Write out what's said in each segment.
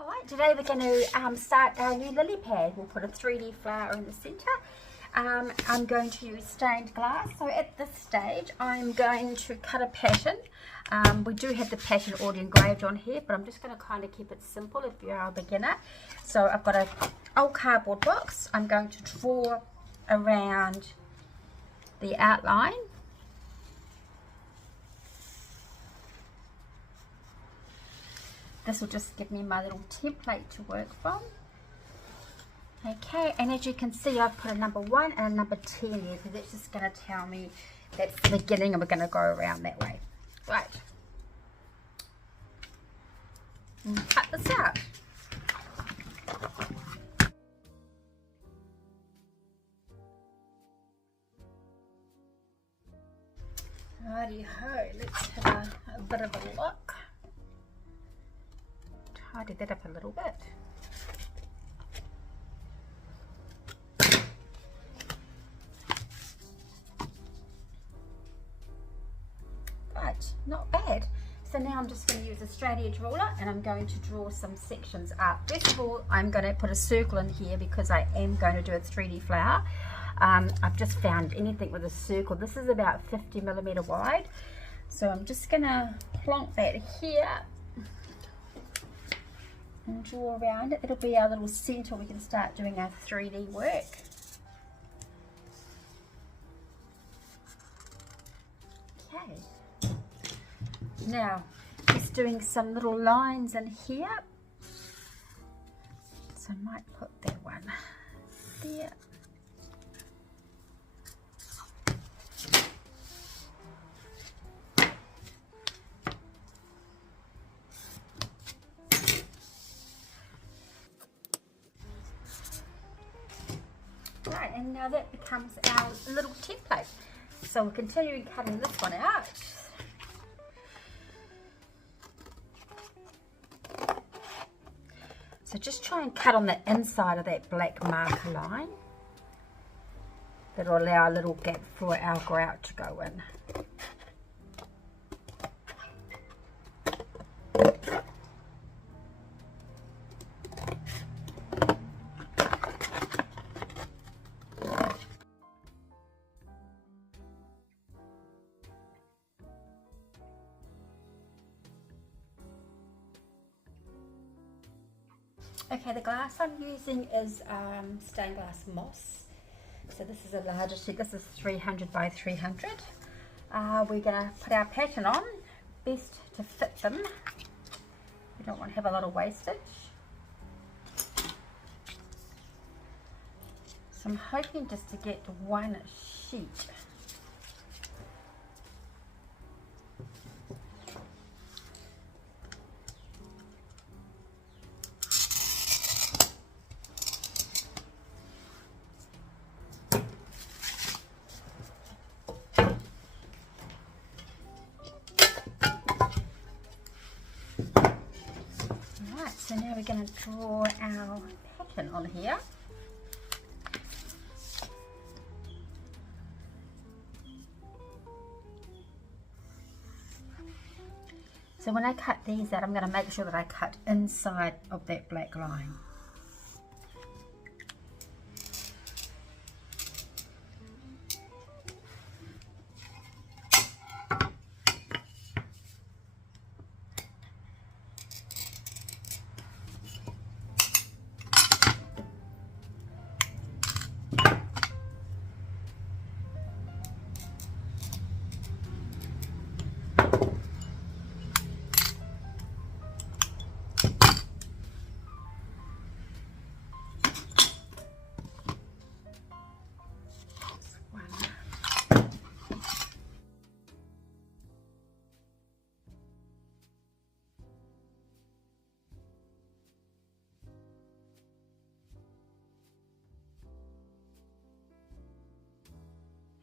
Alright, today we're going to start our new lily pad. We'll put a 3D flower in the centre. I'm going to use stained glass. So at this stage I'm going to cut a pattern. We do have the pattern already engraved on here, but I'm just going to kind of keep it simple if you're a beginner. So I've got an old cardboard box. I'm going to draw around the outline. This will just give me my little template to work from. Okay, and as you can see, I've put a number 1 and a number 10 here, so that's just going to tell me that's the beginning and we're going to go around that way. Right. And cut this out. Righty ho, let's have a bit of a look. Tidy that up a little bit. Right, not bad. So now I'm just going to use a straight edge ruler and I'm going to draw some sections up. First of all, I'm going to put a circle in here because I am going to do a 3D flower. I've just found anything with a circle. This is about 50mm wide. So I'm just going to plonk that here and draw around it. It'll be our little centre. We can start doing our 3D work. Okay. Now, just doing some little lines in here. So I might put that one there. Right, and now that becomes our little template. So we'll continue cutting this one out. So just try and cut on the inside of that black marker line. That'll allow a little gap for our grout to go in. Okay, the glass I'm using is stained glass moss. So this is a larger sheet. This is 300 by 300. We're going to put our pattern on, best to fit them. We don't want to have a lot of wastage. So I'm hoping just to get one sheet. So now we're going to draw our pattern on here. So when I cut these out, I'm going to make sure that I cut inside of that black line.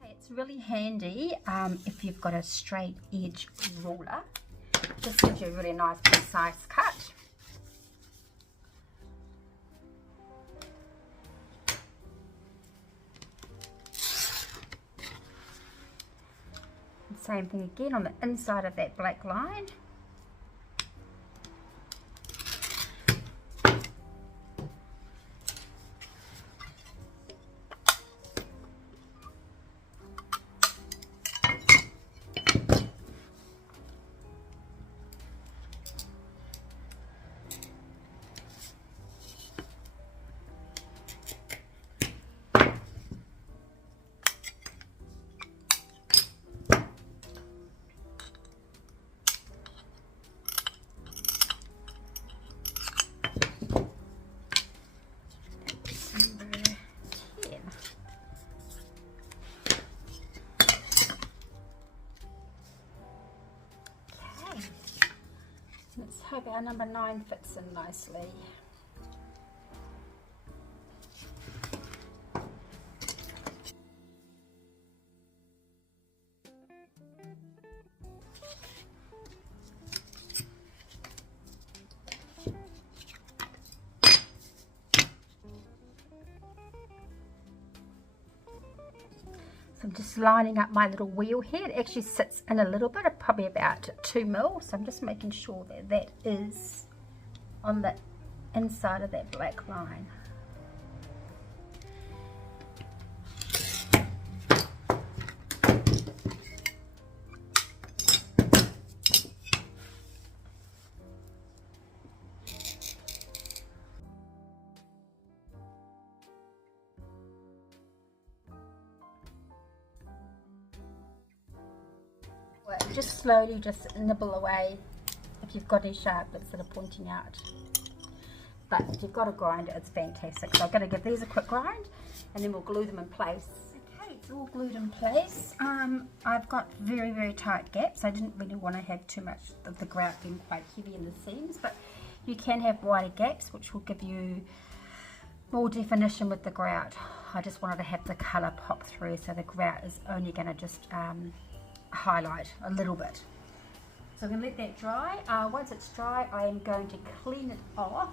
It's really handy if you've got a straight edge ruler. This gives you a really nice precise cut. And same thing again on the inside of that black line. hope our number 9 fits in nicely. So I'm just lining up my little wheel here. It actually sits in a little bit, probably about 2 mil. So I'm just making sure that that is on the inside of that black line. Just slowly just nibble away if you've got any sharp bits that are pointing out. But if you've got a grinder, it's fantastic. So I'm going to give these a quick grind and then we'll glue them in place. Okay, it's all glued in place. I've got very, very tight gaps. I didn't really want to have too much of the grout being quite heavy in the seams, but you can have wider gaps which will give you more definition with the grout. I just wanted to have the colour pop through, so the grout is only going to just highlight a little bit. So I'm going to let that dry. Once it's dry, I am going to clean it off,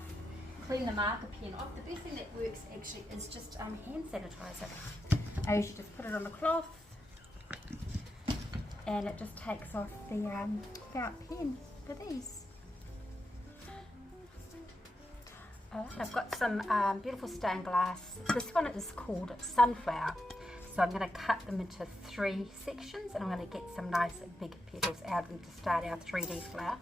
clean the marker pen off. The best thing that works actually is just hand sanitizer. I usually just put it on a cloth and it just takes off the grout pen for these. I've got some beautiful stained glass. This one is called Sunflower. So I'm going to cut them into 3 sections and I'm going to get some nice big petals out of them to start our 3D flower.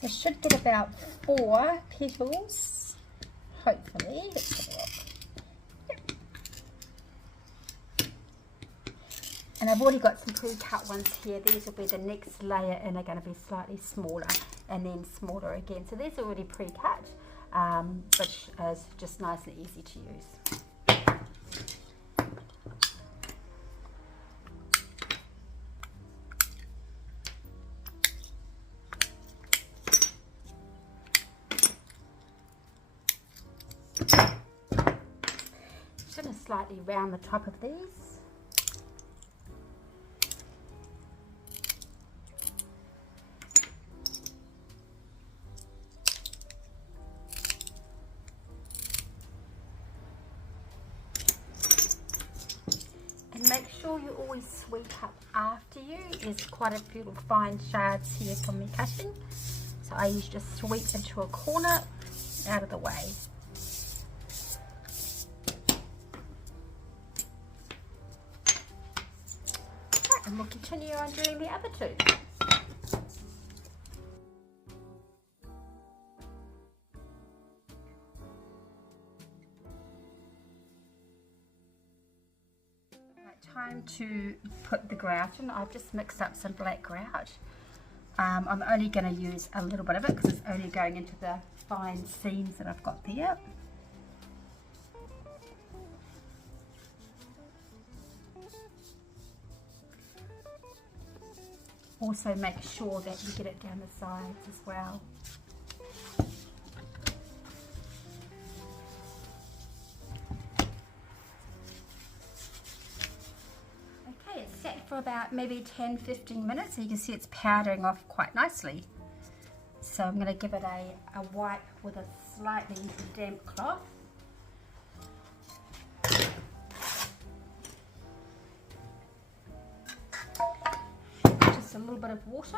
So I should get about 4 petals, hopefully. Let's have a look. Yep. And I've already got some pre-cut ones here. These will be the next layer and are going to be slightly smaller and then smaller again. So these are already pre-cut, which is just nice and easy to use. Just going to slightly round the top of these. And make sure you always sweep up after you. There's quite a few fine shards here from me cutting. So I usually just sweep into a corner out of the way. And we'll continue on doing the other 2. Right, time to put the grout in. I've just mixed up some black grout. I'm only going to use a little bit of it because it's only going into the fine seams that I've got there. Also make sure that you get it down the sides as well. Okay, it's set for about maybe 10-15 minutes, so you can see it's powdering off quite nicely. So I'm going to give it a wipe with a slightly damp cloth. Just a little bit of water.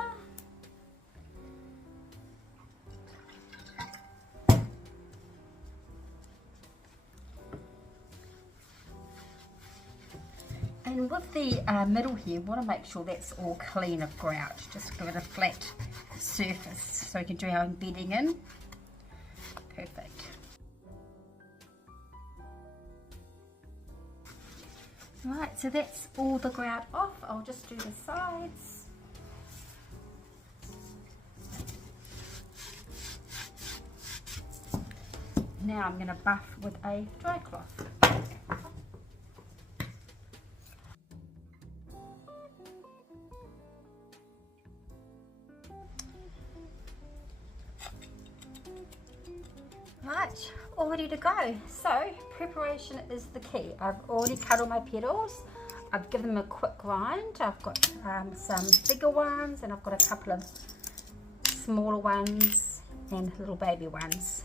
And with the middle here, you want to make sure that's all clean of grout. Just give it a flat surface so you can do our embedding in. Perfect. Right, so that's all the grout off. I'll just do the sides. Now I'm going to buff with a dry cloth. Right, all ready to go. So preparation is the key. I've already cut all my petals. I've given them a quick grind. I've got some bigger ones, and I've got a couple of smaller ones and little baby ones.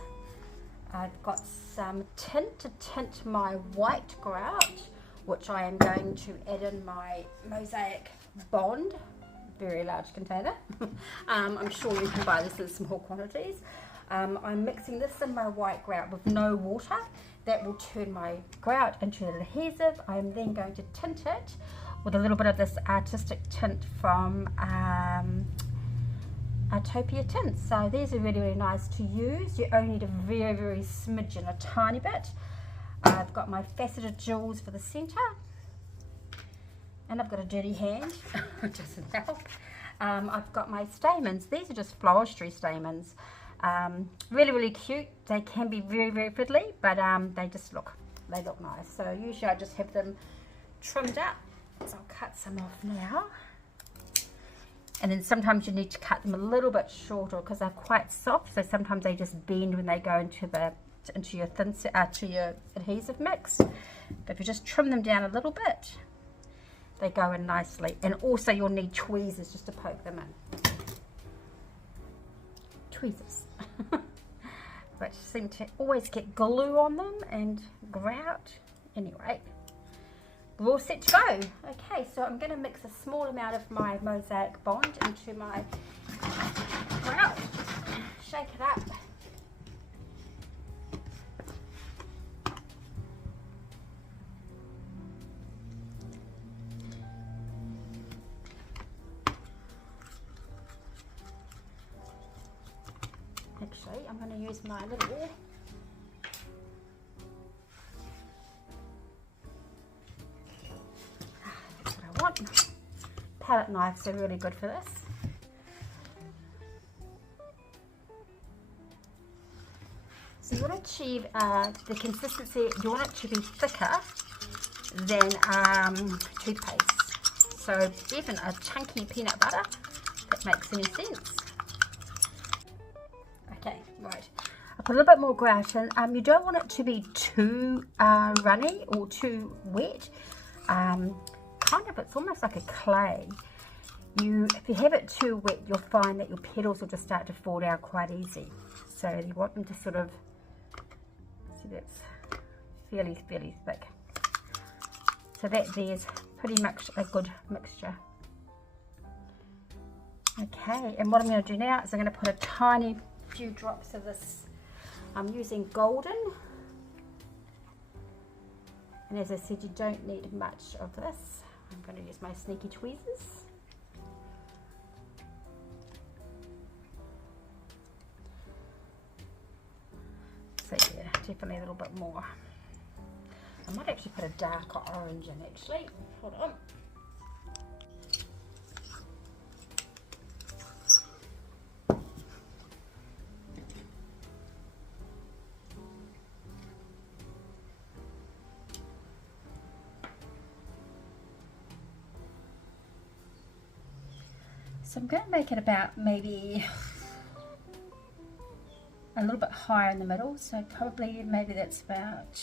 I've got some tint to tint my white grout, which I am going to add in my Mosaic Bond, very large container. I'm sure you can buy this in small quantities. I'm mixing this in my white grout with no water. That will turn my grout into an adhesive. I'm then going to tint it with a little bit of this artistic tint from Utopia tints. So these are really, really nice to use. You only need a very, very smidgen, a tiny bit. I've got my faceted jewels for the center, and I've got a dirty hand. It doesn't help. I've got my stamens. These are just floristry stamens. Really, really cute. They can be very, very fiddly, but they look nice. So usually I just have them trimmed up. So I'll cut some off now. And then sometimes you need to cut them a little bit shorter because they're quite soft. So sometimes they just bend when they go into your your adhesive mix. But if you just trim them down a little bit, they go in nicely. And also you'll need tweezers just to poke them in. Tweezers. But seem to always get glue on them and grout. Anyway, we're all set to go. Okay, so I'm going to mix a small amount of my Mosaic Bond into my grout. Shake it up. Actually, I'm going to use my little that's what I want. Palette knives are really good for this. So you want to achieve the consistency, you want it to be thicker than toothpaste. So even a chunky peanut butter, if that makes any sense. Okay, right. I'll put a little bit more grout in. You don't want it to be too runny or too wet. Kind of, it's almost like a clay. If you have it too wet, you'll find that your petals will just start to fall down quite easy. So you want them to sort of, see, that's fairly thick. So that there's pretty much a good mixture. Okay, and what I'm going to do now is I'm going to put a tiny few drops of this. I'm using golden, and as I said, you don't need much of this. I'm going to use my sneaky tweezers. So yeah, definitely a little bit more. I might actually put a darker orange in actually. Hold on. So I'm going to make it about maybe a little bit higher in the middle, so probably maybe that's about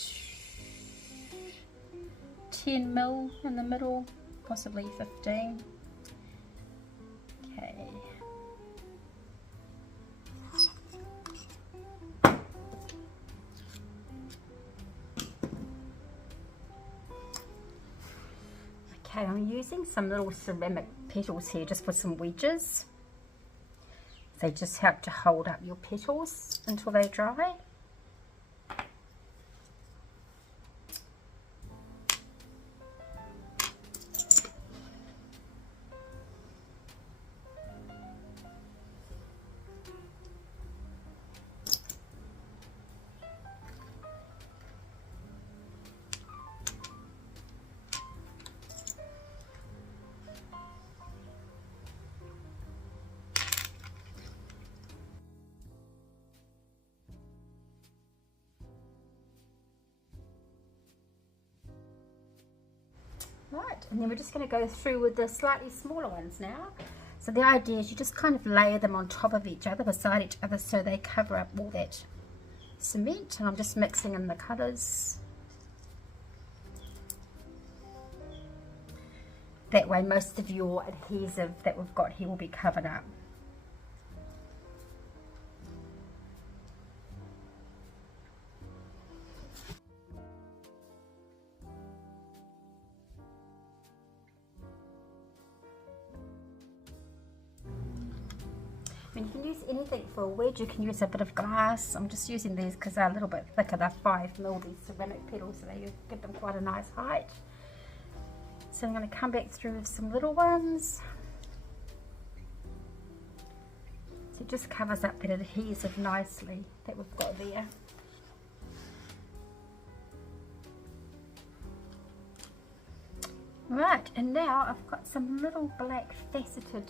10 mil in the middle, possibly 15. Okay. Okay, I'm using some little ceramic petals here just for some wedges. They just help to hold up your petals until they dry. Right, and then we're just going to go through with the slightly smaller ones now. So the idea is you just kind of layer them on top of each other, beside each other, so they cover up all that cement. And I'm just mixing in the colours. That way most of your adhesive that we've got here will be covered up. I mean, you can use anything for a wedge. You can use a bit of glass. I'm just using these because they're a little bit thicker. They're 5mm, these ceramic petals, so they give them quite a nice height. So I'm going to come back through with some little ones. So it just covers up that adhesive nicely that we've got there. Right, and now I've got some little black faceted,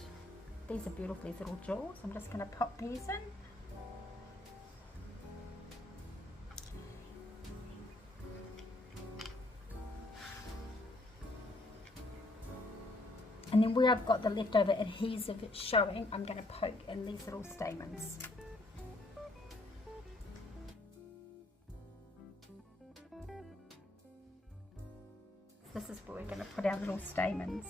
these are beautiful, these little jewels. I'm just going to pop these in. And then where I've got the leftover adhesive showing, I'm going to poke in these little stamens. This is where we're going to put our little stamens.